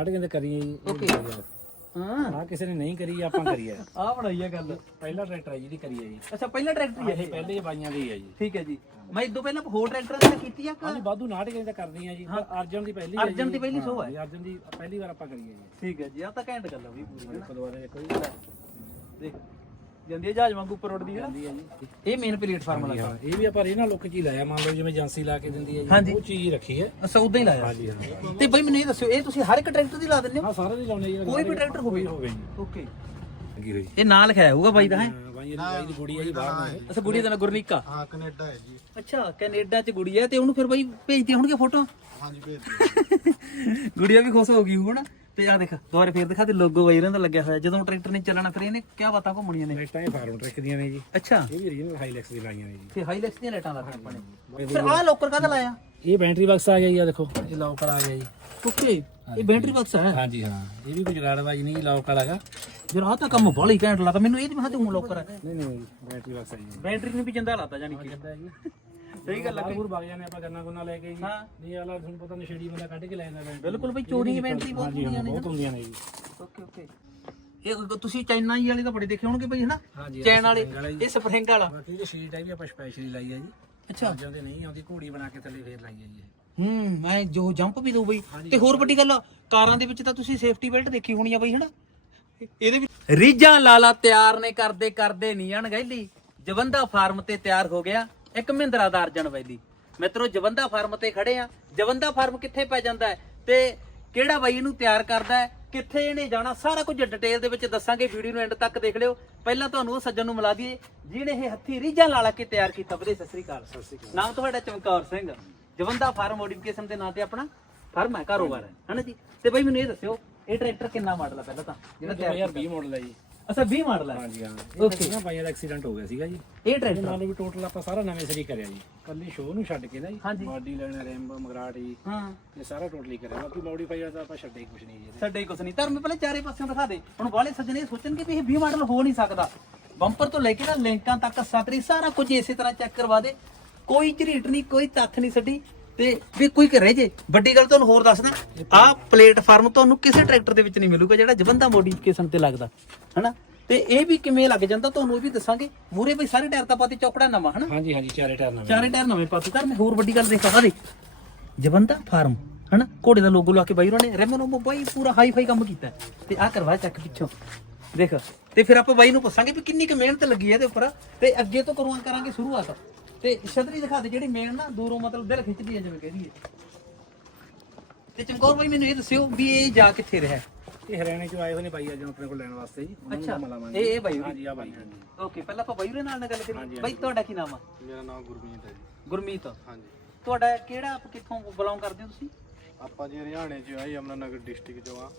ਸਾਡੇ ਕਹਿੰਦੇ ਕਰੀਏ ਜੀ ਓਕੇ। ਹਾਂ। ਆ ਕਿਸੇ ਨੇ ਨਹੀਂ ਕਰੀ ਆਪਾਂ ਕਰੀਏ। ਆਹ ਬਣਾਈ ਆ ਗੱਲ। ਪਹਿਲਾ ਟਰੈਕਟਰ ਹੈ ਜਿਹਦੀ ਕਰੀਏ ਜੀ। ਅੱਛਾ ਪਹਿਲਾ ਟਰੈਕਟਰ ਹੀ ਆ ਇਹ। ਪਹਿਲੇ ਬਾਈਆਂ ਦੀ ਹੈ ਜੀ। ਠੀਕ ਹੈ ਜੀ। ਮੈਂ ਇਦੋਂ ਪਹਿਲਾਂ ਹੋਰ ਟਰੈਕਟਰ ਦੀ ਕੀਤੀ ਆ ਹਾਂਜੀ ਵਾਧੂ ਨਾਟਕ ਕਹਿੰਦੇ ਕਰਦੀ ਆ ਜੀ ਪਰ ਅਰਜਨ ਦੀ ਪਹਿਲੀ ਹੈ ਅਰਜਨ ਜੀ। ਦੀ ਪਹਿਲੀ ਸੋਹ ਹੈ। ਹਾਂ ਅਰਜਨ ਦੀ ਪਹਿਲੀ ਵਾਰ ਆਪਾਂ ਕਰੀਏ ਜੀ। ਠੀਕ ਹੈ ਜੀ ਆ ਤਾਂ ਘੈਂਟ ਗੱਲ ਆ ਵੀ ਪੂਰੀ ਇੱਕ ਦੁਬਾਰਾ ਦੇਖੋ ਜੀ ਦੇਖ। ਜਾਂਦੀ ਹੈ ਜਹਾਜ਼ ਵਾਂਗੂ ਉੱਪਰ ਉੱਡਦੀ ਹੈ ਨਾ? ਜਾਂਦੀ ਹੈ ਜੀ। ਇਹ ਮੇਨ ਪਲੇਟਫਾਰਮ ਵਾਲਾ ਹਾਂ, ਇਹ ਵੀ ਆਪਾਂ ਇਹਨਾਂ ਲੁੱਕ ਚ ਹੀ ਲਾਇਆ? ਮੰਨ ਲਓ ਜਿਵੇਂ ਏਜੰਸੀ ਲਾ ਕੇ ਦਿੰਦੀ ਹੈ। ਜੀ। ਉਹ ਚੀਜ਼ ਰੱਖੀ ਹੈ। ਅੱਛਾ ਉਦਾਂ ਹੀ ਲਾਇਆ। ਹਾਂਜੀ ਹਾਂ। ਤੇ ਬਈ ਮੈਨੂੰ ਇਹ ਦੱਸਿਓ ਇਹ ਤੁਸੀਂ ਹਰ ਇੱਕ ਟਰੈਕਟਰ ਦੀ ਲਾ ਦਿੰਦੇ ਹੋ? ਹਾਂ ਸਾਰਾ ਦੀ ਲਾਉਣੇ ਜੀ। ਕੋਈ ਵੀ ਟਰੈਕਟਰ ਹੋਵੇ। ਹੋਵੇ ਜੀ। ਓਕੇ। ਲੱਗੀ ਹੋਈ। ਇਹ ਨਾਂ ਲਿਖਾਇਆ ਹੋਊਗਾ ਬਾਈ ਦਾ ਹੈ? ਹਾਂ, ਬਾਈ ਦੀ ਕੁੜੀ ਹੈ ਜੀ ਬਾਹਰ ਨੂੰ ਅੱਛਾ ਗੁੜੀਆ ਦਾ ਨਾਂ ਗੁਰਨੀਕਾ। ਹਾਂ ਕੈਨੇਡਾ ਹੈ ਜੀ। ਅੱਛਾ ਕੈਨੇਡਾ ਚ ਗੁੜੀਆ ਤੇ ਉਹਨੂੰ ਫਿਰ ਬਾਈ ਭੇਜਦੀ ਹੋਣਗੇ ਫੋਟੋ? ਹਾਂਜੀ ਭੇਜ ਦਿਓ ਗੁੜੀਆ ਵੀ ਖੁਸ਼ ਹੋ ਗਈ ਹੋਣਾ ਤੇ ਆ ਦੇਖ ਦੁਬਾਰੇ ਫੇਰ ਦਿਖਾ ਤੇ ਲੋਗੋ ਬਾਈ ਇਹਨਾਂ ਦਾ ਲੱਗਿਆ ਹੋਇਆ। ਜਦੋਂ ਟਰੈਕਟਰ ਨੇ ਚੱਲਣਾ ਫਿਰ ਇਹਨੇ ਕਿਆ ਬਾਤਾਂ ਘੁੰਮਣੀਆਂ ਨੇ? ਨੈਕਸਟ ਟਾਈਮ ਫਾਰਮ ਟਰੈਕ ਦੀਆਂ ਨੇ ਜੀ। ਅੱਛਾ। ਇਹ ਵੀ ਰੀਜਨਲ ਹਾਈਲੈਕਸ ਦੀ ਲਾਈਆਂ ਨੇ ਜੀ। ਤੇ ਹਾਈਲੈਕਸ ਦੀਆਂ ਲਾਈਟਾਂ ਲਾ ਆਪਾਂ ਨੇ। ਫਿਰ ਆਹ ਲੋਕਰ ਕਾਹਦਾ ਲਾਇਆ? ਇਹ ਬੈਟਰੀ ਬਾਕਸ ਆ ਗਿਆ ਜੀ ਆ ਦੇਖੋ ਇਹ ਲੌਕਰ ਆ ਗਿਆ ਜੀ। ਓਕੇ ਇਹ ਬੈਟਰੀ ਬਾਕਸ ਹੈ ਹਾਂਜੀ ਹਾਂ। ਇਹ ਵੀ ਕੋਈ ਜਗਾੜਬਾਜੀ ਨਹੀਂ ਲੌਕਰ ਹੈਗਾ। ਜਰਾ ਆਹ ਤਾਂ ਕੰਮ ਬਾਲੀ ਘੈਂਟ ਲਾਤਾ। ਮੈਨੂੰ ਇਹ ਤੇ ਮੈਂ ਤੂੰ ਲੋਕਰ ਹੈ ਨਹੀਂ ਨਹੀਂ ਬੈਟਰੀ ਬਾਕਸ ਜੀ। ਬੈਟਰੀ ਨੂੰ ਵੀ ਜਿੰਦਾ ਲਾਤਾ ਜਾਨੀ ਕਿ। ਸਹੀ ਗੱਲ ਬਾਹਰ ਬੂਰ ਵਗ ਜਾਂਦੇ ਆਪਾਂ ਗੰਨਾ ਗੁੰਨਾ ਲੈ ਕੇ ਜੀ। ਹਾਂ। ਨਹੀਂ ਆਲਾ ਤੁਹਾਨੂੰ ਪਤਾ ਨਸ਼ੇੜੀ ਬੰਦਾ ਕੱਢ ਕੇ ਲੈ ਜਾਂਦਾ ਬਿਲਕੁਲ ਬਈ ਚੋਰੀ ਦੀ ਬੈਟਰੀ ਬਹੁਤ ਹਾਂਜੀ ਹੁੰਦੀਆਂ ਹਾਂ ਨੇ ਬਹੁਤ ਹੁੰਦੀਆਂ ਨੇ ਜੀ। Okay okay. ਇਹ ਤੁਸੀਂ ਚਾਈਨਾ ਜੀ ਵਾਲੇ ਤਾਂ ਬੜੇ ਦੇਖੇ ਹੋਣਗੇ ਬਈ ਹਨਾ? ਹਾਂਜੀ ਚੈਨ ਵਾਲੇ। ਇਹ ਸਪਰਿੰਗ ਵਾਲਾ। ਬਾਕੀ ਇਹ ਸ਼ੀਟ ਹੈ ਵੀ ਆਪਾਂ ਸਪੈਸ਼ਲੀ ਲਾਈ ਹੈ ਜੀ। ਅੱਛਾ। ਜਾਂਦੇ ਨਹੀਂ ਆਉਂਦੀ ਘੋੜੀ ਬਣਾ ਕੇ ਥੱਲੇ ਫੇਰ ਲਾਈ ਹੈ ਜੀ। ਹੂੰ ਮੈਂ ਜੋ ਜੰਪ ਵੀ ਦਊ ਬਈ। ਤੇ ਹੋਰ ਵੱਡੀ ਗੱਲ ਆ, ਕਾਰਾਂ ਦੇ ਵਿੱਚ ਤਾਂ ਤੁਸੀਂ ਸੇਫਟੀ ਬੈਲਟ ਦੇਖੀ ਹੋਣੀ ਆ ਬਈ ਹਨਾ? ਇਹਦੇ ਵਿੱਚ ਰੀਜਾਂ ਲਾਲਾ ਤਿਆਰ ਨੇ ਕਰਦੇ ਕਰਦੇ ਨਹੀਂ ਅਣਗਹਿਲੀ ਜਵੰਦਾ ਫਾਰਮ ਤੇ ਤਿਆਰ ਹੋ ਗਿਆ। ਇੱਕ ਮਹਿੰਦਰਾ ਦਾ ਅਰਜਨ ਵੈਲੀ ਮਿੱਤਰੋ ਜਵੰਦਾ ਫਾਰਮ ਤੇ ਖੜੇ ਆ। ਜਵੰਦਾ ਫਾਰਮ ਕਿੱਥੇ ਪੈ ਜਾਂਦਾ ਹੈ? ਤੇ ਕਿਹੜਾ ਬਾਈ ਇਹਨੂੰ ਤਿਆਰ ਕਰਦਾ ਹੈ? ਕਿੱਥੇ ਇਹਨੇ ਜਾਣਾ? ਸਾਰਾ ਕੁਝ ਡਿਟੇਲ ਦੇ ਵਿੱਚ ਦੱਸਾਂਗੇ। ਵੀਡੀਓ ਨੂੰ ਐਂਡ ਤੱਕ ਦੇਖ ਲਿਓ। ਪਹਿਲਾਂ ਤੁਹਾਨੂੰ ਉਹ ਸੱਜਣ ਨੂੰ ਮਿਲਾ ਦਈਏ ਜਿਹਨੇ ਇਹ ਹੱਥੀ ਰੀਜਾਂ ਲਾਲਾ ਕੇ ਤਿਆਰ ਕੀਤਾ। ਵੀਰੇ ਸਤਿ ਸ੍ਰੀ ਅਕਾਲ। ਸਤਿ ਸ੍ਰੀ ਅਕਾਲ। ਨਾਮ ਤੁਹਾਡਾ ਚਮਕੌਰ ਸਿੰਘ। ਜਵੰਦਾ ਫਾਰਮ ਮੋਡੀਫਿਕੇਸ਼ਨ ਦੇ ਨਾਂ ਤੇ ਆਪਣਾ ਫਰਮ ਹੈ ਕਾਰੋਬਾਰ ਹੈ। ਹਨਾ ਜੀ? ਤੇ ਬਾਈ ਮੈਨੂੰ ਇਹ ਦੱਸਿਓ ਇਹ ਟਰੈਕਟਰ ਕਿੰਨਾ ਮਾਡਲ ਹੈ ਪਹਿਲਾਂ ਤਾਂ? ਜਿਹੜਾ ਤਿਆਰ 2020 ਮਾਡਲ ਹੈ ਜੀ। ਅੱਛਾ 20 ਮਾਡਲ ਹੈ। ਹਾਂਜੀ ਹਾਂ। ਓਕੇ ਨਾ ਬਾਈਆਂ ਦਾ ਐਕਸੀਡੈਂਟ ਹੋ ਗਿਆ ਸੀਗਾ ਜੀ। ਇਹ ਟਰੈਕਟਰ ਮੰਨ ਲਓ ਵੀ ਟੋਟਲ ਆਪਾਂ ਸਾਰਾ ਨਵੇਂ ਸਰੀ ਕਰਿਆ ਜੀ। ਕੱਲੀ ਸ਼ੋਅ ਨੂੰ ਛੱਡ ਕੇ ਨਾ ਜੀ। ਬਾਡੀ ਲੈਣਾ ਰੈਂਬ ਮਗਰਾਟ ਜੀ ਹਾਂ। ਇਹ ਸਾਰਾ ਟੋਟਲੀ ਕਰਿਆ। ਬਾਕੀ ਮੋਡੀਫਾਈ ਤਾਂ ਆਪਾਂ ਛੱਡੇ ਕੁਝ ਨਹੀਂ ਜੀ ਇਹਦੇ। ਸਾਡੇ ਕੁਛ ਨਹੀਂ। ਧਰਮ ਪਹਿਲੇ ਚਾਰੇ ਪਾਸਿਓਂ ਦਿਖਾ ਦੇ। ਹੁਣ ਵਾਲੇ ਸੱਜਣੇ ਸੋਚਣਗੇ ਵੀ ਇਹ 20 ਮਾਡਲ ਹੋ ਨਹੀਂ ਸਕਦਾ। ਬੰਪਰ ਤੋਂ ਲੈ ਕੇ ਨਾ ਲਿੰਕਾਂ ਤੱਕ ਸਤਰੀ ਸਾਰਾ ਕੁਝ ਇਸੇ ਤਰ੍ਹਾਂ ਚੈੱਕ ਕਰਵਾ ਦੇ। ਕੋਈ ਝਰੀਟ ਨਹੀਂ ਕੋਈ ਤੱਥ ਨਹੀਂ ਛੱਡੀ ਤੇ ਵੀ ਕੋਈ ਘਰੇ ਜੇ। ਵੱਡੀ ਗੱਲ ਤੁਹਾਨੂੰ ਹੋਰ ਦੱਸਦਾ ਆਹ ਪਲੇਟਫਾਰਮ ਤੁਹਾਨੂੰ ਕਿਸੇ ਟਰੈਕਟਰ ਦੇ ਵਿੱਚ ਨਹੀਂ ਮਿਲੂਗਾ ਜਿਹੜਾ ਜਵੰਦਾ ਮੋਡੀਫਿਕੇਸ਼ਨ ਤੇ ਲੱਗਦਾ ਹਨਾ? ਤੇ ਇਹ ਵੀ ਕਿਵੇਂ ਲੱਗ ਜਾਂਦਾ ਤੁਹਾਨੂੰ ਇਹ ਵੀ ਦੱਸਾਂਗੇ। ਮੂਰੇ ਬਈ ਸਾਰੇ ਟਾਇਰ ਤਾਂ ਪਾਤੇ ਚੌਕੜਾ ਨਵਾਂ ਹਨਾ? ਹਾਂਜੀ ਹਾਂਜੀ ਚਾਰੇ ਟਾਇਰ ਨਵੇਂ। ਚਾਰੇ ਟਾਇਰ ਨਵੇਂ ਪਾਤੇ ਕਰ ਮੈਂ ਹੋਰ ਵੱਡੀ ਗੱਲ ਦੇਖ ਆ ਦੇਖ। ਜਵੰਦਾ ਫਾਰਮ ਹਨਾ? ਘੋੜੇ ਦਾ ਲੋਗੋ ਲਾ ਕੇ ਬਾਈ ਉਹਨਾਂ ਨੇ ਰੈਮਨ ਉਹ ਬਾਈ ਪੂਰਾ ਹਾਈ ਫਾਈ ਕੰਮ ਕੀਤਾ। ਤੇ ਆ ਕਰਵਾ ਚੱਕ ਪਿੱਛੋਂ। ਦੇਖ। ਤੇ ਫਿਰ ਆਪਾਂ ਬਾਈ ਨੂੰ ਪੁੱਛਾਂਗੇ ਵੀ ਕਿੰਨੀ ਕੁ ਮਿਹਨਤ ਲੱਗੀ ਹੈ ਇਹਦੇ ਉੱਪਰ। ਤੇ ਅੱਗੇ ਤੋਂ ਕਰਵਾ ਕਰਾਂਗੇ ਸ਼ੁਰੂਆਤ। ਤੇ ਛਤਰੀ ਦਿਖਾ ਦੇ ਜਿਹੜੀ ਮੇਨ ਨਾ ਦੂਰੋਂ ਮਤਲਬ ਦਿਲ ਖਿੱਚਦੀ ਹੈ ਜਿਵੇਂ ਕਹਦੀ ਤੇ ਚਮਕੌਰ ਬਾਈ ਮੈਨੂੰ ਇਹ ਦੱਸਿਓ ਵੀ ਇਹ ਜਾ ਕਿੱਥੇ ਰਿਹਾ? ਇਹ ਹਰਿਆਣੇ ਚੋਂ ਆਏ ਹੋਏ ਨੇ ਬਾਈ ਅੱਜ ਆਪਣੇ ਕੋਲ ਲੈਣ ਵਾਸਤੇ ਜੀ। ਉਹਨਾਂ ਨੂੰ ਅੱਛਾ ਲਾਵਾਂਗੇ ਇਹ ਇਹ ਬਾਈ ਹਾਂਜੀ ਆ ਬਾਈ ਹਾਂਜੀ। ਓਕੇ ਪਹਿਲਾਂ ਆਪਾਂ ਬਾਈ ਹੋਰੇ ਨਾਲ ਨਾ ਗੱਲ ਕਰੀਏ। ਬਾਈ ਤੁਹਾਡਾ ਕੀ ਨਾਮ ਆ? ਮੇਰਾ ਨਾਮ ਗੁਰਮੀਤ ਹੈ ਜੀ। ਗੁਰਮੀਤ। ਹਾਂਜੀ। ਤੁਹਾਡਾ ਕਿਹੜਾ ਆਪ ਕਿੱਥੋਂ ਬਿਲੋਂਗ ਕਰਦੇ ਹੋ ਤੁਸੀਂ? ਆਪਾਂ ਜੀ ਹਰਿਆਣੇ ਚ ਆਏ ਯਮਨਾ ਨਗਰ ਡਿਸਟ੍ਰਿਕਟ ਚੋਂ ਆ।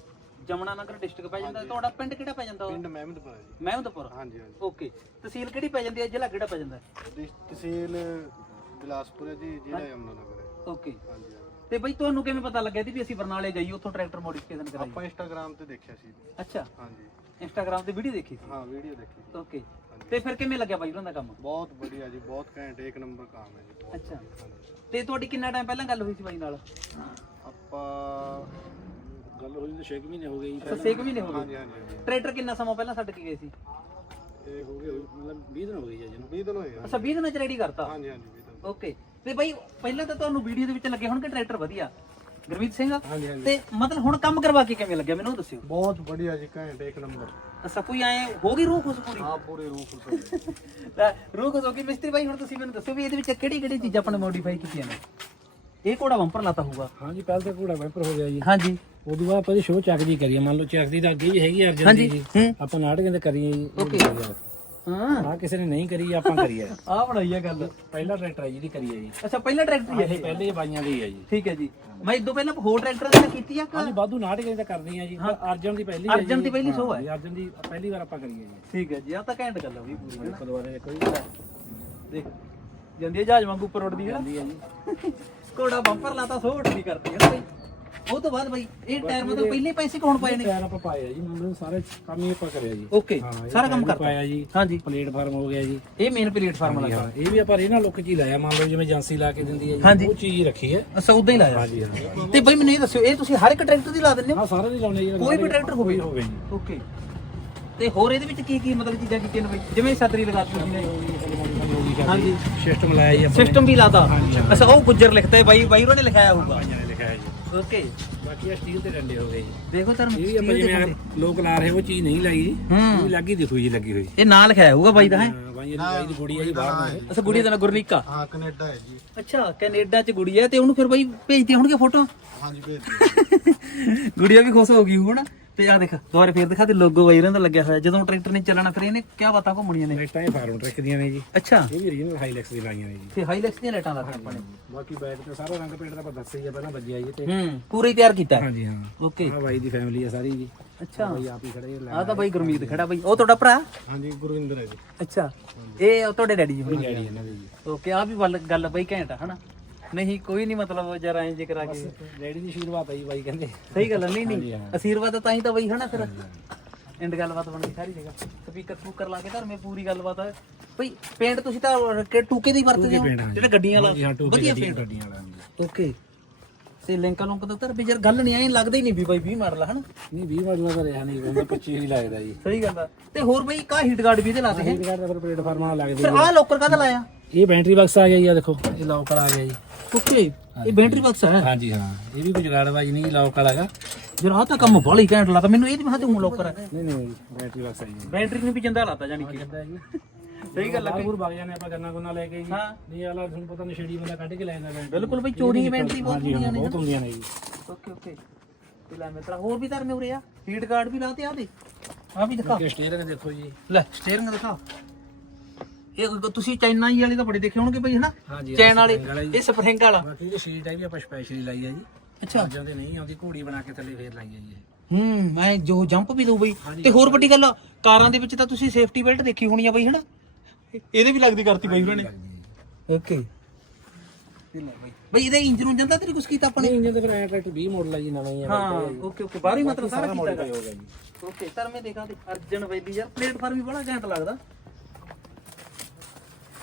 ਜਮਨਾ ਨਗਰ ਡਿਸਟ੍ਰਿਕਟ ਪੈ ਜਾਂਦਾ ਤੁਹਾਡਾ ਪਿੰਡ ਕਿਹੜਾ ਪੈ ਜਾਂਦਾ ਪਿੰਡ ਮਹਿਮਦਪੁਰ ਹੈ ਜੀ। ਮਹਿਮਦਪੁਰ? ਹਾਂਜੀ ਹਾਂਜੀ। ਓਕੇ ਤਹਿਸੀਲ ਕਿਹੜੀ ਪੈ ਜਾਂਦੀ ਹੈ ਜ਼ਿਲ੍ਹਾ ਕਿਹੜਾ ਪੈ ਜਾਂਦਾ ਤਹਿਸੀਲ ਬਿਲਾਸਪੁਰ ਹੈ ਜੀ ਜ਼ਿਲ੍ਹਾ ਯਮਨਾ ਨਗਰ ਹੈ। ਓਕੇ ਹਾਂਜੀ। ਤੇ ਬਈ ਤੁਹਾਨੂੰ ਕਿਵੇਂ ਪਤਾ ਲੱਗਿਆ ਸੀ ਵੀ ਅਸੀਂ ਬਰਨਾਲੇ ਜਾਈਏ ਉੱਥੋਂ ਟਰੈਕਟਰ ਮੋਡੀਫਿਕੇਸ਼ਨ ਕਰਾਈਏ ਆਪਾਂ ਇੰਸਟਾਗ੍ਰam ਤੇ ਦੇਖਿਆ ਸੀ ਅੱਛਾ। ਹਾਂਜੀ। ਇੰਸਟਾਗ੍ਰam ਤੇ ਵੀਡੀਓ ਦੇਖੀ ਸੀ? ਹਾਂ ਵੀਡੀਓ ਦੇਖੀ ਸੀ। ਓਕੇ ਤੇ ਫਿਰ ਕਿਵੇਂ ਲੱਗਿਆ ਬਾਈ ਉਹਨਾਂ ਦਾ ਕੰਮ? ਬਹੁਤ ਵਧੀਆ ਜੀ ਬਹੁਤ ਘੈਂਟ ਇੱਕ ਨੰਬਰ ਕੰਮ ਹੈ ਜੀ। ਅੱਛਾ। ਤੇ ਤੁਹਾਡੀ ਕਿੰਨਾ ਟਾਈਮ ਪਹਿਲਾਂ ਗੱਲ ਹੋਈ ਸੀ ਬਾਈ ਨਾਲ? ਆਪਾਂ ਗੱਲ ਹੋਈ ਤਾਂ 6 ਮਹੀਨੇ ਹੋ ਗਏ ਜੀ ਅੱਛਾ 6 ਮਹੀਨੇ ਹੋ ਗਏ। ਹਾਂਜੀ ਹਾਂਜੀ। ਟਰੈਕਟਰ ਕਿੰਨਾ ਸਮਾਂ ਪਹਿਲਾਂ ਛੱਡ ਕੇ ਗਏ ਸੀ? ਇਹ ਹੋ ਗਏ ਮਤਲਬ 20 ਦਿਨ ਹੋ ਗਏ ਜੀ ਅਜੇ ਨੂੰ। 20 ਦਿਨ ਹੋਏ ਆ। ਅੱਛਾ 20 ਦਿਨਾਂ ਚ ਰੈਡੀ ਕਰਤਾ? ਹਾਂਜੀ ਹਾਂਜੀ 20 ਦਿਨ ਓਕੇ ਤੇ ਬਾਈ ਪਹਿਲਾਂ ਤਾਂ ਤੁਹਾਨੂੰ ਵੀਡੀਓ ਦੇ ਵਿੱਚ ਲੱਗੇ ਹੋਣਗੇ ਟਰੈਕਟਰ ਵਧੀਆ। ਗੁਰਮੀਤ ਸਿੰਘ? ਹਾਂਜੀ ਹਾਂਜੀ। ਤੇ ਮਤਲਬ ਹੁਣ ਕੰਮ ਕਰਵਾ ਕੇ ਕਿਵੇਂ ਲੱਗਿਆ? ਮੈਨੂੰ ਉਹ ਦੱਸਿਓ। ਬਹੁਤ ਵਧੀਆ ਜੀ ਘੈਂਟ ਇੱਕ ਨੰਬਰ। ਅੱਛਾ ਕੋਈ ਐ ਹੋ ਗਈ ਰੂਹ ਖੁਸ਼ ਪੂਰੀ? ਹਾਂ ਪੂਰੇ ਰੂਪ ਖੁਸ਼ ਤਾਂ ਰੂਹ ਖੁਸ਼ ਹੋ ਗਈ। ਮਿਸਤਰੀ ਬਾਈ ਹੁਣ ਤੁਸੀਂ ਮੈਨੂੰ ਦੱਸੋ ਵੀ ਇਹਦੇ ਵਿੱਚ ਕਿਹੜੀ ਕਿਹੜੀ ਚੀਜ਼ਾਂ ਆਪਾਂ ਨੇ ਮੋਡੀਫਾਈ ਕੀਤੀਆਂ ਨੇ? ਇਹ ਕੋੜਾ ਬੰਪਰ ਲਾਤਾ ਹੋਊਗਾ। ਹਾਂਜੀ ਪਹਿਲਾਂ ਤਾਂ ਘੋੜਾ ਵੈਪਰ ਹੋ ਗਿਆ ਜੀ। ਹਾਂਜੀ। ਉਦੋਂ ਬਾਅਦ ਆਪਾਂ ਇਹ ਸ਼ੋਅ ਚੱਕ ਦੀ ਕਰੀਏ। ਮੰਨ ਲਓ ਚੱਕ ਦੀ ਤਾਂ ਅੱਗੇ ਵੀ ਹੈਗੀ ਅਰਜਨ ਹਾਂਜੀ ਦੀ ਜੀ। ਹੂੰ। ਆਪਾਂ ਨਾਟਕ ਦੇ ਕਰੀਏ ਜੀ। ਓਕੇ ਹਾਂ। ਆ ਕਿਸੇ ਨੇ ਨਹੀਂ ਕਰੀ ਆਪਾਂ ਕਰੀਏ। ਆਹ ਬਣਾਈ ਆ ਗੱਲ। ਪਹਿਲਾ ਟਰੈਕਟਰ ਹੈ ਜਿਹਦੀ ਕਰੀਏ ਜੀ। ਅੱਛਾ ਪਹਿਲਾ ਟਰੈਕਟਰ ਹੀ ਆ ਇਹ। ਪਹਿਲੇ ਬਾਈਆਂ ਦੀ ਹੈ ਜੀ। ਠੀਕ ਹੈ ਜੀ। ਮੈਂ ਇਦੋਂ ਪਹਿਲਾਂ ਹੋਰ ਟਰੈਕਟਰ ਦੀ ਕੀਤੀ ਆ ਹਾਂਜੀ ਵਾਧੂ ਨਾਟਕ ਕਹਿੰਦੇ ਕਰਦੀ ਆ ਜੀ। ਪਰ ਅਰਜਨ ਦੀ ਪਹਿਲੀ ਹੈ ਜੀ। ਅਰਜਨ ਦੀ ਪਹਿਲੀ ਸੋਹ ਹੈ। ਹਾਂ, ਅਰਜਨ ਦੀ ਪਹਿਲੀ ਵਾਰ ਆਪਾਂ ਕਰੀਏ ਜੀ। ਠੀਕ ਹੈ ਜੀ ਆ ਤਾਂ ਘੈਂਟ ਗੱਲ ਆ ਵੀ ਪੂਰੀ ਇੱਕ ਦੇਖੋ ਜੀ। ਦੇਖ ਜਾਂਦੀ ਹੈ ਜਹਾਜ਼ ਵਾਂਗੂ ਉੱਪਰ ਉੱਡਦੀ ਹੈ ਜਾਂਦੀ ਹੈ ਜੀ। ਕੋੜਾ ਬੰਪਰ ਲਾਤਾ ਸੋ ਉੱਡਦੀ ਕਰਦੀ ਹੈ ਨਾ ਬਈ। ਉਹ ਤੋਂ ਬਾਅਦ ਬਾਈ ਇਹ ਟਾਇਰ ਮਤਲਬ ਪਹਿਲੇ ਪੈਸੇ ਕੌਣ ਪਾਏ ਨੇ? ਟਾਇਰ ਆਪਾਂ ਪਾਏ ਆ ਜੀ ਮੰਨ ਲਓ ਸਾਰੇ ਕੰਮ ਹੀ ਆਪਾਂ ਕਰਿਆ ਜੀ। ਓਕੇ ਹਾਂ, ਇਹ ਸਾਰਾ ਕੰਮ ਟਾਇਰ ਵੀ ਕਰਤਾ। ਪਾਇਆ ਜੀ ਹਾਂਜੀ। ਪਲੇਟਫਾਰਮ ਹੋ ਗਿਆ ਜੀ। ਇਹ ਮੇਨ ਪਲੇਟਫਾਰਮ ਲੱਗਾ ਇਹ ਵੀ ਆਪਾਂ ਇਹਨਾਂ ਲੁੱਕ ਚ ਹੀ ਲਾਇਆ ਮੰਨ ਲਓ ਜਿਵੇਂ ਏਜੰਸੀ ਲਾ ਕੇ ਦਿੰਦੀ ਹੈ ਹਾਂਜੀ। ਜੀ ਉਹ ਚੀਜ਼ ਰੱਖੀ ਹੈ। ਅਸਾਂ ਉਦਾਂ ਹੀ ਲਾਇਆ। ਹਾਂਜੀ ਹਾਂ। ਤੇ ਬਾਈ ਮੈਨੂੰ ਇਹ ਦੱਸਿਓ ਇਹ ਤੁਸੀਂ ਹਰ ਇੱਕ ਟਰੈਕਟਰ ਦੀ ਲਾ ਦਿੰਦੇ ਹੋ? ਹਾਂ ਸਾਰੇ ਦੀ ਲਾਉਣੇ ਜੀ ਕੋਈ ਵੀ ਟਰੈਕਟਰ ਹੋਵੇ। ਹੋਵੇ ਜੀ ਓਕੇ ਤੇ ਹੋਰ ਇਹਦੇ ਵਿੱਚ ਕੀ ਕੀ ਮਤਲਬ ਚੀਜ਼ਾਂ ਕੀਤੀਆਂ ਨੇ ਬਾਈ? ਜਿਵੇਂ ਛਤਰੀ ਲਗਾ ਦਿੱਤੀ ਤੁਸੀਂ ਨੇ ਹਾਂਜੀ। ਸਿਸਟਮ ਲਾਇਆ ਜੀ ਆਪਾਂ ਸਿਸਟਮ ਵੀ ਲਾਤਾ। ਅੱਛਾ ਉਹ ਗੁੱਜਰ ਲਿਖਦਾ ਹੈ ਬਾਈ। ਬਾਈ ਉਹਨਾਂ ਨੇ ਲਿਖਾਇਆ ਹੋਊਗਾ? ਨੇ ਲਿਖਿਆ ਹੈ ਜੀ। ਓਕੇ। ਬਾਕੀ ਇਹ ਸਟੀਲ ਦੇ ਡੰਡੇ ਹੋ ਗਏ ਜੀ। ਦੇਖੋ ਧਰਮ ਇਹ ਵੀ ਆਪਾਂ ਜਿਵੇਂ ਅਗਰ ਲੋਕ ਲਾ ਰਹੇ ਉਹ ਚੀਜ਼ ਨਹੀਂ ਲਾਈ ਜੀ। ਹੂੰ। ਉਹ ਵੀ ਲੱਗੀ ਦਿਖੂ ਜੀ ਲੱਗੀ ਹੋਈ। ਇਹ ਨਾਂ ਲਿਖਾਇਆ ਹੋਊਗਾ ਬਾਈ ਦਾ ਹੈ? ਹਾਂ, ਬਾਈ ਇਹਦੀ ਬਾਈ ਦੀ ਕੁੜੀ ਹੈ ਜੀ ਬਾਹਰ ਨੂੰ। ਅੱਛਾ ਗੁੜੀਆ ਦਾ ਨਾਂ ਗੁਰਲੀਕਾ ਹਾਂ ਕੈਨੇਡਾ ਹੈ ਜੀ। ਅੱਛਾ ਕੈਨੇਡਾ ਚ ਗੁੜੀਆ ਤੇ ਉਹਨੂੰ ਫਿਰ ਬਾਈ ਭੇਜਦੀ ਹੋਣਗੇ ਫੋਟੋ? ਹਾਂਜੀ ਭੇਜ ਦਿਓ ਗੁੜੀਆ ਵੀ ਖੁਸ਼ ਹੋ ਗਈ ਹੋਣਾ ਤੇ ਆ ਦੇਖ ਦੁਬਾਰੇ ਫੇਰ ਦਿਖਾ ਤੇ ਲੋਗੋ ਬਾਈ ਇਹਨਾਂ ਦਾ ਲੱਗਿਆ ਹੋਇਆ। ਜਦੋਂ ਟਰੈਕਟਰ ਨੇ ਚੱਲਣਾ ਫਿਰ ਇਹਨੇ ਕਿਆ ਬਾਤਾਂ ਘੁੰਮਣੀਆਂ ਨੇ? ਲਾਈਟਾਂ ਇਹ ਫਾਰਮ ਟਰੈਕ ਦੀਆਂ ਨੇ ਜੀ। ਅੱਛਾ। ਇਹ ਵੀ ਰੀਜਨਲ ਹਾਈਲੈਕਸ ਦੀ ਲਾਈਆਂ ਨੇ ਜੀ। ਤੇ ਹਾਈਲੈਕਸ ਦੀਆਂ ਲਾਈਟਾਂ ਲਾ ਆਪਾਂ ਨੇ। ਬਾਕੀ ਬੈਕ ਤੇ ਸਾਰਾ ਰੰਗ ਪੇਂਟ ਦਾ ਆਪਾਂ ਦੱਸਿਆ ਹੀ ਆ ਪਹਿਲਾਂ ਵੱਜਿਆ ਜੀ ਤੇ। ਹੂੰ ਪੂਰਾ ਤਿਆਰ ਕੀਤਾ। ਹਾਂਜੀ ਹਾਂ। ਓਕੇ ਆ ਬਾਈ ਦੀ ਫੈਮਿਲੀ ਆ ਸਾਰੀ ਜੀ। ਅੱਛਾ। ਬਾਈ ਆਪ ਹੀ ਖੜੇ ਆ ਤਾਂ ਬਾਈ ਗੁਰਮੀਤ ਖੜਾ ਬਾਈ। ਉਹ ਤੁਹਾਡਾ ਭਰਾ? ਹਾਂਜੀ ਗੁਰਵਿੰਦਰ ਹੈ ਜੀ। ਅੱਛਾ। ਇਹ ਉਹ ਤੁਹਾਡੇ ਡੈਡੀ ਜੀ ਹੋਣੀ ਡੈਡੀ ਇਹਨਾਂ ਦੇ ਜੀ। ਓਕੇ ਆ ਵੀ ਗੱਲ ਬਾਈ ਘੈਂਟ ਆ ਹਨਾ? ਨਹੀਂ ਕੋਈ ਨਹੀਂ ਮਤਲਬ ਜਰਾ ਇੰਜ ਕਰਾ ਕੇ। ਡੈਡੀ ਦੀ ਸ਼ੁਰੂਆਤ ਆ ਜੀ ਬਾਈ ਕਹਿੰਦੇ। ਸਹੀ ਗੱਲ ਆ, ਨਹੀਂ ਨਹੀਂ। ਅਸੀਰਵਾਦ ਤਾਂ ਹੀ ਤਾਂ ਬਈ ਹਨਾ ਫਿਰ। ਐਂਡ ਗੱਲਬਾਤ ਬਣ ਗਈ ਸਾਰੀ ਜਗ੍ਹਾ। ਸਪੀਕਰ ਸਪੂਕਰ ਲਾ ਕੇ ਧਰਮੇ ਪੂਰੀ ਗੱਲਬਾਤ ਹੈ ਬਈ ਪੇਂਟ ਤੁਸੀਂ ਤਾਂ ਕਿ ਟੂਕੇ ਦੀ ਵਰਤਦੇ ਹੋ। ਜਿਹੜਾ ਗੱਡੀਆਂ ਵਾਲਾ ਵਧੀਆ ਪੇਂਟ। ਗੱਡੀਆਂ ਵਾਲਾ। ਓਕੇ ਤੇ ਲਿੰਕਾਂ ਲੁੰਕ ਤਾਂ ਧਰ ਵੀ ਯਾਰ ਗੱਲ ਨਹੀਂ ਆਈ ਲੱਗਦਾ ਹੀ ਨਹੀਂ ਵੀ ਬਾਈ 20 ਮਾਡਲ ਆ ਹਨਾ। ਨਹੀਂ 20 ਮਾਡਲ ਦਾ ਰਿਹਾ ਨਹੀਂ ਬੰਦਾ 25 ਹੀ ਲੱਗਦਾ ਜੀ। ਸਹੀ ਗੱਲ ਆ। ਤੇ ਹੋਰ ਬਈ ਕਾ ਹੀਟ ਗਾਰਡ ਵੀ ਇਹਦੇ ਲਾਤੇ ਹੈ? ਇਹ ਕਾਰਡ ਦਾ ਫਿਰ ਪਲੇਟਫਾਰਮ ਲੱਗਦੇ ਫਿਰ ਆਹ ਲੋਕਰ ਕਾਹਦਾ ਲਾਇਆ? ਇਹ ਬੈਟਰੀ ਬਾਕਸ ਆ ਗਿਆ ਜੀ ਆ ਦੇਖੋ ਇਹ ਲੌਕਰ ਆ ਗਿਆ ਜੀ। ਓਕੇ ਇਹ ਬੈਟਰੀ ਬਾਕਸ ਹੈ ਹਾਂਜੀ ਹਾਂ। ਇਹ ਵੀ ਕੋਈ ਜਗਾੜਬਾਜੀ ਨਹੀਂ ਲੌਕਰ ਹੈਗਾ ਯਾਰ ਆਹ ਤਾਂ ਕੰਮ ਬਾਲੀ ਘੈਂਟ ਲਾਤਾ। ਮੈਨੂੰ ਇਹ ਵੀ ਹੱਥ ਹੁਣ ਲੋਕਰ ਹੈ ਨਹੀਂ ਨਹੀਂ ਬੈਟਰੀ ਬਾਕਸ ਆ ਜੀ। ਬੈਟਰੀ ਨੂੰ ਵੀ ਜਿੰਦਾ ਲਾਤਾ ਜਾਨੀ ਕਿ। ਸਹੀ ਗੱਲ ਆ ਬਾਹਰ ਬਾਗ ਜਾਣੇ ਆਪਾਂ ਗੰਨਾ ਗੁੰਨਾ ਲੈ ਕੇ ਜੀ। ਹਾਂ। ਨਹੀਂ ਆਲਾ ਤੁਹਾਨੂੰ ਪਤਾ ਨਸ਼ੇੜੀ ਬੰਦਾ ਕੱਢ ਕੇ ਲੈ ਜਾਂਦਾ ਬਿਲਕੁਲ ਬਈ ਚੋਰੀ ਬੈਟਰੀ ਬਹੁਤ ਹੁੰਦੀਆਂ ਹਾਂ ਨੇ ਬਹੁਤ ਹੁੰਦੀਆਂ ਨੇ ਜੀ। Okay okay. ਤੇ ਲੈ ਮਿੱਤਰਾ ਹੋਰ ਵੀ ਧਰਮੇ ਉਰੇ ਆ? ਹੀਟ ਗਾਰਡ ਵੀ ਲਾਤੇ ਆ ਦੇ ਆ ਵੀ ਦਿਖਾ। ਸਟੀਅਰਿੰਗ ਦੇਖੋ ਜੀ। ਲੈ ਸਟੀਅਰਿੰਗ ਦਿਖਾ। ਇਹ ਤੁਸੀਂ ਚਾਈਨਾ ਹੀ ਵਾਲੇ ਤਾਂ ਬੜੇ ਦੇਖੇ ਹੋਣਗੇ ਬਈ ਹਨਾ? ਹਾਂਜੀ ਚੈਨ ਵਾਲੇ spring ਵਾਲਾ। ਜੀ। ਇਹ ਸਪਰਿੰਗ ਵਾਲਾ। ਬਾਕੀ ਇਹ ਸ਼ੀਟ ਹੈ ਵੀ ਆਪਾਂ ਸਪੈਸ਼ਲੀ ਲਾਈ ਹੈ ਜੀ। ਅੱਛਾ। ਜਾਂਦੇ ਨਹੀਂ ਆਉਂਦੀ ਘੋੜੀ ਬਣਾ ਕੇ ਥੱਲੇ ਫੇਰ ਲਾਈ ਹੈ ਜੀ ਇਹ। ਹੂੰ ਮੈਂ ਜੋ ਜੰਪ ਵੀ ਦਊ ਬਈ। ਤੇ ਹੋਰ ਵੱਡੀ ਗੱਲ ਆ, ਕਾਰਾਂ ਦੇ ਵਿੱਚ ਤਾਂ ਤੁਸੀਂ ਸੇਫਟੀ ਬੈਲਟ ਦੇਖੀ ਹੋਣੀ ਆ ਬਈ ਹਨਾ? ਇਹਦੇ ਵੀ ਲੱਗਦੀ ਕਰਤੀ ਬਈ ਉਹਨਾਂ ਨੇ। ਓਕੇ ਬਈ। ਇਹਦੇ ਇੰਜਨ ਉਂਜਨ ਦਾ ਤੇਰੀ ਕੁਛ ਕੀਤਾ ਆਪਾਂ ਨੇ? ਨਹੀਂ ਇੰਜਨ ਤੇ ਫਿਰ ਐ ਟਰੈਕਟਰ 20 ਮਾਡਲ ਹੈ ਜੀ ਨਵਾਂ ਹੀ ਹੈ ਹਾਂ ਓਕੇ ਓਕੇ ਬਾਹਰ ਹੀ ਮਤਲਬ ਸਾਰਾ ਕੀਤਾ ਮੋਡੀਫਾਈ ਹੋ ਗਿਆ ਜੀ। ਓਕੇ ਸਰ ਮੈਂ ਦੇਖਾਂ ਤੇ ਅਰਜਨ ਵੈਲੀ ਯਾਰ ਪਲੇਟਫਾਰਮ ਵੀ ਬੜਾ ਘੈਂਟ ਲੱਗਦਾ।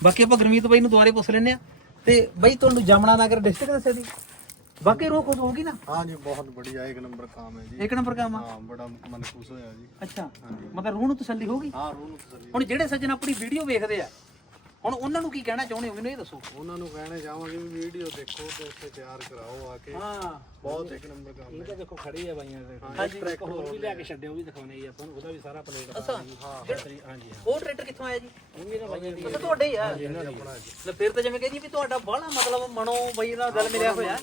ਬਾਕੀ ਆਪਾਂ ਗੁਰਮੀਤ ਬਾਈ ਨੂੰ ਦੁਬਾਰੇ ਪੁੱਛ ਲੈਨੇ ਆ ਤੇ ਬਾਈ ਤੁਹਾਨੂੰ ਜਮਨਾ ਨਗਰ ਡਿਸਟ੍ਰਿਕਟ ਦੱਸਿਆ ਦੀ ਬਾਕੀ ਰੋਕ ਹੋਊਗੀ ਨਾ हाँ जी बहुत बढ़िया एक नंबर काम है जी ਇੱਕ ਨੰਬਰ ਕੰਮ ਆ हाँ बड़ा मन खुश होया जी ਅੱਛਾ ਮਤਲਬ ਰੂਹ ਨੂੰ ਤਸੱਲੀ ਹੋਊਗੀ हाँ रूह ਨੂੰ ਤਸੱਲੀ ਹੁਣ ਜਿਹੜੇ ਸੱਜਣ ਆਪਣੀ ਵੀਡੀਓ ਵੇਖਦੇ ਆ ਹੁਣ ਉਹਨਾਂ ਨੂੰ ਕੀ ਕਹਿਣਾ ਚਾਹੁੰਦੇ ਹੋ? ਮੈਨੂੰ ਇਹ ਦੱਸੋ। ਉਹਨਾਂ ਨੂੰ ਕਹਿਣਾ ਚਾਹਾਂਗੇ ਵੀ ਵੀਡੀਓ ਦੇਖੋ ਤੇ ਉੱਥੇ ਤਿਆਰ ਕਰਾਓ ਆ ਕੇ। ਹਾਂ। ਬਹੁਤ ਇੱਕ ਨੰਬਰ ਕੰਮ ਇਹ ਹੈ। ਤਾਂ ਦੇਖੋ ਖੜੀ ਹੈ ਬਾਈਆਂ ਦੇ। ਹਾਂਜੀ। ਇੱਕ ਹੋਰ ਵੀ ਲਿਆ ਕੇ ਛੱਡਿਓ ਉਹ ਵੀ ਦਿਖਾਉਣੇ ਜੀ ਆਪਾਂ ਨੂੰ ਉਹਦਾ ਵੀ ਸਾਰਾ ਪਲੇਟ ਅੱਛਾ। ਹਾਂ ਹਾਂਜੀ ਹਾਂ। ਉਹ ਟਰੈਕਟਰ ਕਿੱਥੋਂ ਆਇਆ ਜੀ? ਇਹ ਮੇਰਾ ਬਾਈਆਂ ਦੀ ਅੱਛਾ ਤੁਹਾਡੇ ਹੀ ਆ। ਲੈ ਫਿਰ ਤਾਂ ਜਿਵੇਂ ਕਹਿੰਦੀ ਵੀ ਤੁਹਾਡਾ ਬਾਹਲਾ ਮਤਲਬ ਮਨੋ ਬਈ ਨਾਲ ਗੱਲ ਮਿਲਿਆ ਹੋਇਆ।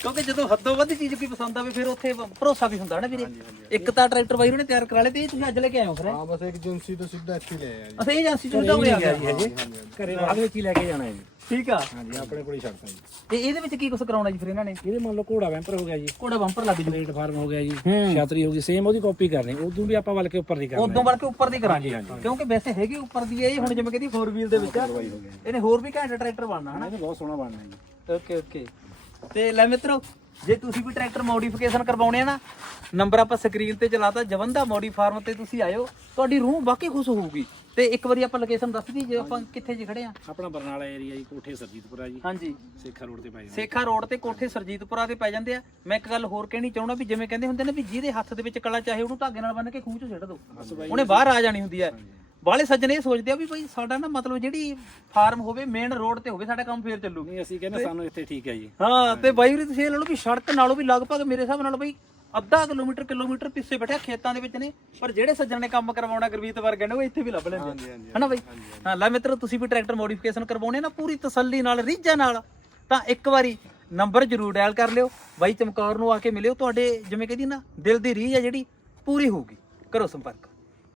ਕਿਉਂਕਿ ਜਦੋਂ ਹੱਦੋਂ ਵੱਧ ਚੀਜ਼ ਕੋਈ ਪਸੰਦ ਆਵੇ ਫਿਰ ਉੱਥੇ ਭਰੋਸਾ ਵੀ ਹੁੰਦਾ ਨਾ ਵੀਰੇ। ਇੱਕ ਤਾਂ ਟਰੈਕਟਰ ਬਾਈ ਉਹਨੇ ਤਿਆਰ ਕਰਾ ਲਏ ਤੇ ਇਹ ਤੁਸੀਂ ਅੱਜ ਲੈ ਕੇ ਆਏ ਹੋ ਫਿਰ ਹਾਂ? ਬਸ ਇੱਕ ਏਜੰਸੀ ਤੋਂ ਸਿੱਧਾ ਇੱਥੇ ਲੈ ਆਇਆ ਜੀ। ਅਸੀਂ ਏਜੰਸੀ ਚੋਂ ਤਾਂ ਉਰੇ ਆ ਗਿਆ ਜੀ ਹਜੇ ਘਰੇ ਬਾਅਦ ਵਿੱਚ ਹੀ ਲੈ ਕੇ ਜਾਣਾ ਹੈ ਜੀ। ਠੀਕ ਆ। ਹਾਂਜੀ ਆਪਣੇ ਕੋਲ ਹੀ ਛੱਡਤਾ ਜੀ। ਤੇ ਇਹਦੇ ਵਿੱਚ ਕੀ ਕੁਝ ਕਰਾਉਣਾ ਜੀ ਫਿਰ ਇਹਨਾਂ ਨੇ? ਇਹਦੇ ਮੰਨ ਲਓ ਘੋੜਾ ਵੈਂਪਰ ਹੋ ਗਿਆ ਜੀ। ਕੋੜਾ ਬੰਪਰ ਲੱਗ ਜੂ। ਪਲੇਟਫਾਰਮ ਹੋ ਗਿਆ ਜੀ। ਛਤਰੀ ਹੋ ਗਈ ਸੇਮ ਉਹਦੀ ਕਾਪੀ ਕਰਨੀ। ਉਦੋਂ ਵੀ ਆਪਾਂ ਵੱਲ ਕੇ ਉੱਪਰ ਦੀ ਕਰਨਾ। ਉਦੋਂ ਵੜ ਕੇ ਉੱਪਰ ਦੀ ਕਰਾਂਗੇ। ਕਿਉਂਕਿ ਵੈਸੇ ਹੈਗੀ ਉੱਪਰ ਦੀ ਇਹ ਹੁਣ ਜਿਵੇਂ ਕਹਿੰਦੀ 4 ਵੀਲ ਦੇ ਵਿੱਚ। ਇਹਨੇ ਹੋਰ ਵੀ ਘੈਂਟ ਟਰੈਕਟਰ ਬਣਨਾ ਹਨਾ? ਇਹਨੇ ਬਹੁਤ ਸੋਹਣਾ ਬਣਨਾ ਜੀ। ਓਕੇ ਓਕੇ ਤੇ ਲੈ ਮਿੱਤਰੋ ਜੇ ਤੁਸੀਂ ਵੀ ਟਰੈਕਟਰ ਮੋਡੀਫਿਕੇਸ਼ਨ ਕਰਵਾਉਣੇ ਆ ਨਾ ਨੰਬਰ ਆਪਾਂ ਸਕਰੀਨ ਤੇ ਚਲਾਤਾ ਜਵੰਦਾ ਮੋਡੀ ਫਾਰਮ ਤੇ ਤੁਸੀਂ ਆਇਓ ਤੁਹਾਡੀ ਰੂਹ ਵਾਕਈ ਖੁਸ਼ ਹੋਊਗੀ। ਤੇ ਇੱਕ ਵਾਰੀ ਆਪਾਂ ਲੋਕੇਸ਼ਨ ਦੱਸ ਦਈਏ ਜੇ ਆਪਾਂ ਕਿੱਥੇ ਜੀ ਖੜੇ ਆ। ਆਪਣਾ ਬਰਨਾਲਾ ਏਰੀਆ ਜੀ ਕੋਠੇ ਸਰਜੀਤਪੁਰਾ ਜੀ। ਹਾਂਜੀ। ਸੇਖਾ ਰੋਡ ਤੇ ਪੈ ਜਾਂਦਾ ਸੇਖਾ ਰੋਡ ਤੇ ਕੋਠੇ ਸਰਜੀਤਪੁਰਾ ਤੇ ਪੈ ਜਾਂਦੇ ਆ। ਮੈਂ ਇੱਕ ਗੱਲ ਹੋਰ ਕਹਿਣੀ ਚਾਹੁੰਦਾ ਵੀ ਜਿਵੇਂ ਕਹਿੰਦੇ ਹੁੰਦੇ ਨੇ ਵੀ ਜਿਹਦੇ ਹੱਥ ਦੇ ਵਿੱਚ ਕਲਾ ਚਾਹੇ ਉਹਨੂੰ ਧਾਗੇ ਨਾਲ ਬੰਨ ਕੇ ਖੂਹ 'ਚ ਸਿੱਟ ਦਿਓ ਉਹਨੇ ਬਾਹਰ ਆ ਜਾਣੀ ਹੁੰਦੀ ਹੈ। ਬਾਲੇ ਸੱਜਣ ਇਹ ਸੋਚਦੇ ਆ ਵੀ ਭਾਈ ਸਾਡਾ ਨਾ ਮਤਲਬ ਜਿਹੜੀ ਫਾਰਮ ਹੋਵੇ ਮੇਨ ਰੋਡ ਤੇ ਹੋਵੇ ਸਾਡਾ ਕੰਮ ਫੇਰ ਚੱਲੂ। ਨਹੀਂ ਅਸੀਂ ਕਹਿੰਦੇ ਸਾਨੂੰ ਇੱਥੇ ਠੀਕ ਹੈ ਜੀ। ਹਾਂ ਤੇ ਬਾਈ ਵੀਰੇ ਤੁਸੀਂ ਇਹ ਲਾ ਲਓ ਵੀ ਸੜਕ ਨਾਲੋਂ ਵੀ ਲਗਭਗ ਮੇਰੇ ਹਿਸਾਬ ਨਾਲ ਬਈ ਅੱਧਾ ਕਿਲੋਮੀਟਰ ਕਿਲੋਮੀਟਰ ਪਿੱਛੇ ਬੈਠਿਆ ਖੇਤਾਂ ਦੇ ਵਿੱਚ ਨੇ। ਪਰ ਜਿਹੜੇ ਸੱਜਣ ਨੇ ਕੰਮ ਕਰਵਾਉਣਾ ਗੁਰਵੀਤ ਵਰਗੇ ਨੇ ਉਹ ਇੱਥੇ ਵੀ ਲੱਭ ਲੈਂਦੇ। ਹਨਾ ਬਾਈ? ਹਾਂ ਲੈ ਮਿੱਤਰੋ ਤੁਸੀਂ ਵੀ ਟਰੈਕਟਰ ਮੋਡੀਫਿਕੇਸ਼ਨ ਕਰਵਾਉਣੇ ਨਾ ਪੂਰੀ ਤਸੱਲੀ ਨਾਲ ਰੀਝਾਂ ਨਾਲ ਤਾਂ ਇੱਕ ਵਾਰੀ ਨੰਬਰ ਜ਼ਰੂਰ ਡਾਇਲ ਕਰ ਲਿਓ। ਬਾਈ ਚਮਕੌਰ ਨੂੰ ਆ ਕੇ ਮਿਲਿਓ ਤੁਹਾਡੇ ਜਿਵੇਂ ਕਹਿੰਦੀ ਨਾ ਦਿਲ ਦੀ ਰੀਝ ਆ ਜਿਹੜੀ ਪੂਰੀ ਹੋਊਗੀ। ਕਰੋ ਸੰਪਰਕ।